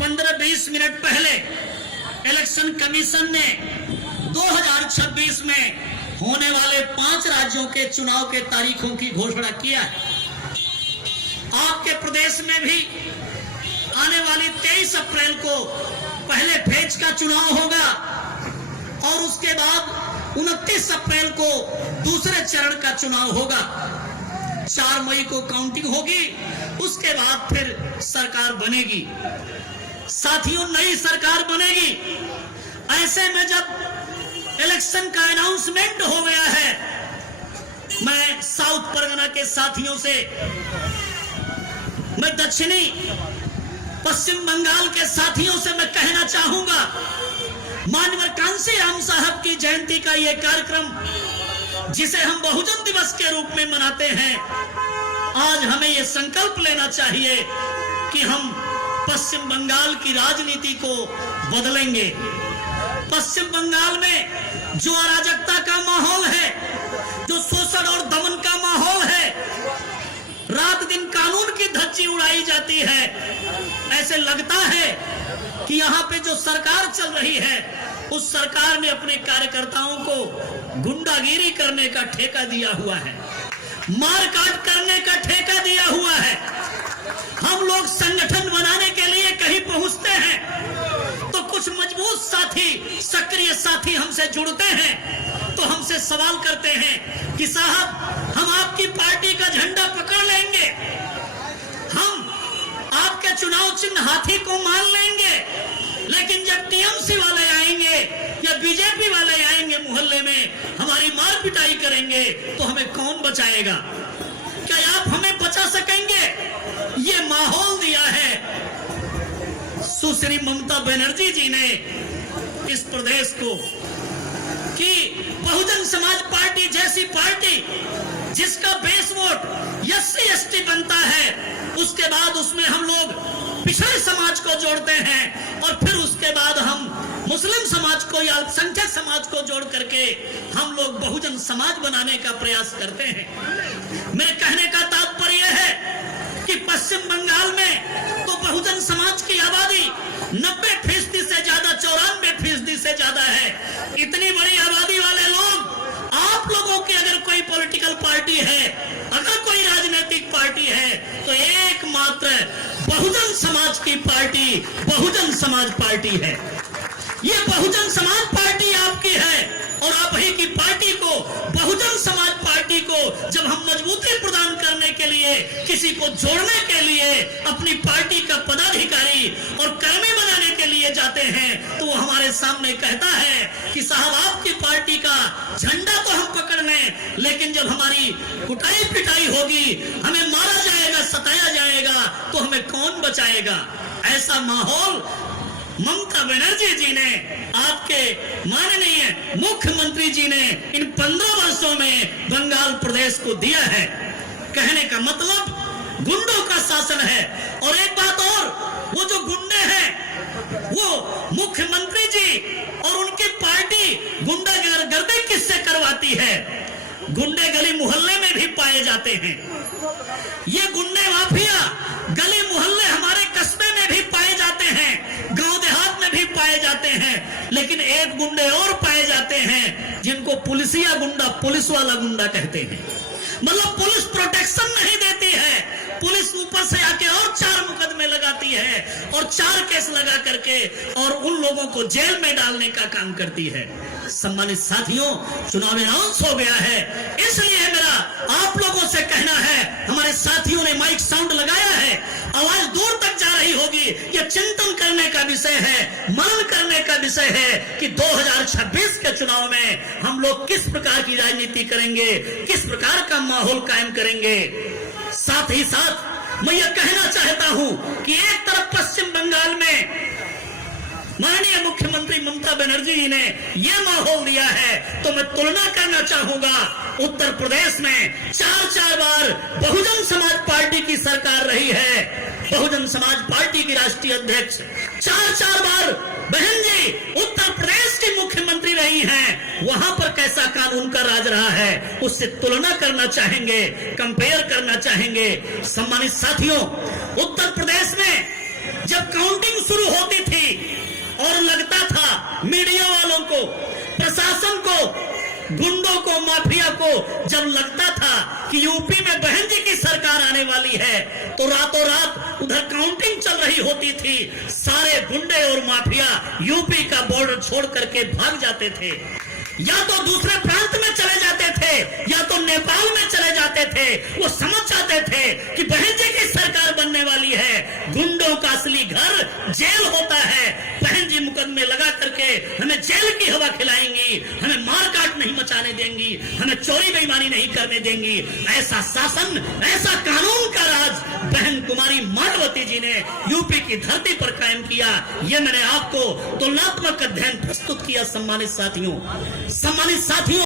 15-20 minute पहले election commission ने 2026 में होने वाले 5 राज्यों के चुनाव के तारीखों की घोषणा किया है। आपके प्रदेश में भी आने वाली 23 अप्रैल को पहले फेज का चुनाव होगा और उसके बाद 29 अप्रैल को दूसरे चरण का चुनाव होगा। 4 मई को काउंटिंग होगी, उसके बाद फिर सरकार बनेगी। साथियों, नई सरकार बनेगी। ऐसे में जब इलेक्शन का अनाउंसमेंट हो गया है, मैं साउथ परगना के साथियों से, मैं दक्षिणी पश्चिम बंगाल के साथियों से मैं कहना चाहूंगा, माननीय कांसी राम साहब की जयंती का यह कार्यक्रम जिसे हम बहुजन दिवस के रूप में मनाते हैं, आज हमें यह संकल्प लेना चाहिए कि हम पश्चिम बंगाल की राजनीति को बदलेंगे। पश्चिम बंगाल में जो अराजकता का माहौल है, जो शोषण और दमन का माहौल है, रात दिन कानून की धज्जी उड़ाई जाती है, ऐसे लगता है कि यहाँ पे जो सरकार चल रही है, उस सरकार ने अपने कार्यकर्ताओं को गुंडागिरी करने का ठेका दिया हुआ है, मारकाट करने का ठेका दिया हुआ है। हम लोग संगठन बनाने के लिए कहीं पहुंचते हैं तो कुछ मजबूत साथी, सक्रिय साथी हमसे जुड़ते हैं तो हमसे सवाल करते हैं कि साहब, हम आपकी पार्टी का झंडा पकड़ लेंगे, हम आपके चुनाव चिन्ह हाथी को मान लेंगे, लेकिन जब टीएमसी वाले आएंगे या बीजेपी वाले आएंगे मोहल्ले में, हमारी मार पिटाई करेंगे तो हमें कौन बचाएगा? क्या आप हमें बचा सकेंगे? ये माहौल दिया है सुश्री ममता बनर्जी जी ने इस प्रदेश को कि बहुजन समाज पार्टी जैसी पार्टी जिसका बेस वोट SC/ST बनता है, उसके बाद उसमें हम लोग पिछड़े समाज को जोड़ते हैं और फिर उसके बाद हम मुस्लिम समाज को या अल्पसंख्यक समाज को जोड़ करके हम लोग बहुजन समाज बनाने का प्रयास करते हैं। मेरे कहने का तात्पर्य है कि पश्चिम बंगाल में तो बहुजन समाज की आबादी 90% से ज्यादा, 94% से ज्यादा है। इतनी बड़ी आबादी वाले लोग, आप लोगों की अगर कोई पॉलिटिकल पार्टी है, अगर कोई राजनीतिक पार्टी है, तो एकमात्र बहुजन समाज की पार्टी बहुजन समाज पार्टी है। ये बहुजन समाज पार्टी आपकी है और आप ही की पार्टी को, बहुजन समाज पार्टी को जब हम मजबूती प्रदान करने के लिए, किसी को जोड़ने के लिए अपनी पार्टी का पदाधिकारी और कर्मी बनाने के लिए जाते हैं, तो वो हमारे सामने कहता है कि साहब, आपकी पार्टी का झंडा तो हम पकड़ लें, लेकिन जब हमारी कुटाई पिटाई होगी, हमें मारा जाएगा, सताया जाएगा, तो हमें कौन बचाएगा? ऐसा माहौल ममता बनर्जी जी ने, आपके माननीय मुख्यमंत्री जी ने इन 15 वर्षों में बंगाल प्रदेश को दिया है। कहने का मतलब गुंडों का शासन है। और एक बात और, वो जो गुंडे हैं, वो मुख्यमंत्री जी और उनकी पार्टी गुंडागर्दी किससे करवाती है? गुंडे गली मोहल्ले में भी पाए जाते हैं। ये गुंडे माफिया गली मोहल्ले हमारे कस्बे में भी पाए जाते हैं, गांव देहात में भी पाए जाते हैं। लेकिन एक गुंडे और पाए जाते हैं जिनको पुलिसिया गुंडा, पुलिस वाला गुंडा कहते हैं। मतलब पुलिस प्रोटेक्शन नहीं देती है, पुलिस ऊपर से आके और 4 मुकदमे लगाती है और 4 केस लगा करके और उन लोगों को जेल में डालने का काम करती है। सम्मानित साथियों, चुनाव अनाउंस हो गया है, इसलिए मेरा आप लोगों से कहना है, हमारे साथियों ने माइक साउंड लगाया है, आवाज दूर तक जा रही होगी। यह चिंतन करने का विषय है, मनन करने का विषय है कि 2026 के चुनाव में हम लोग किस प्रकार की राजनीति करेंगे, किस प्रकार का माहौल कायम करेंगे। साथ ही साथ मैं यह कहना चाहता हूं कि एक तरफ पश्चिम बंगाल में माननीय मुख्यमंत्री ममता बनर्जी जी ने यह माहौल दिया है, तो मैं तुलना करना चाहूंगा, उत्तर प्रदेश में 4 बार बहुजन समाज पार्टी की सरकार रही है। बहुजन समाज पार्टी की राष्ट्रीय अध्यक्ष 4 बार बहन जी उत्तर प्रदेश की मुख्यमंत्री रही हैं। वहां पर कैसा कानून का राज रहा है, उससे तुलना करना चाहेंगे, कंपेयर करना चाहेंगे। सम्मानित साथियों, उत्तर प्रदेश में जब काउंटिंग शुरू होती थी और लगता था मीडिया वालों को, प्रशासन को, गुंडों को, माफिया को, जब लगता था कि यूपी में बहन जी की सरकार आने वाली है, तो रातों रात उधर काउंटिंग चल रही होती थी, सारे गुंडे और माफिया यूपी का बॉर्डर छोड़ करके भाग जाते थे, या तो दूसरे प्रांत में चले जाते थे, या तो नेपाल में चले जाते थे। वो समझ जाते थे कि बहन जी की सरकार बनने वाली है, गुंडों का असली घर जेल होता है, बहन जी मुकदमे लगा करके हमें जेल की हवा खिलाएंगी, हमें मारकाट नहीं मचाने देंगी, हमें चोरी बेईमानी नहीं करने देंगी। ऐसा शासन, ऐसा कानून का राज बहन कुमारी मायावती जी ने यूपी की धरती पर कायम किया। ये मैंने आपको तुलनात्मक अध्ययन प्रस्तुत किया। सम्मानित साथियों,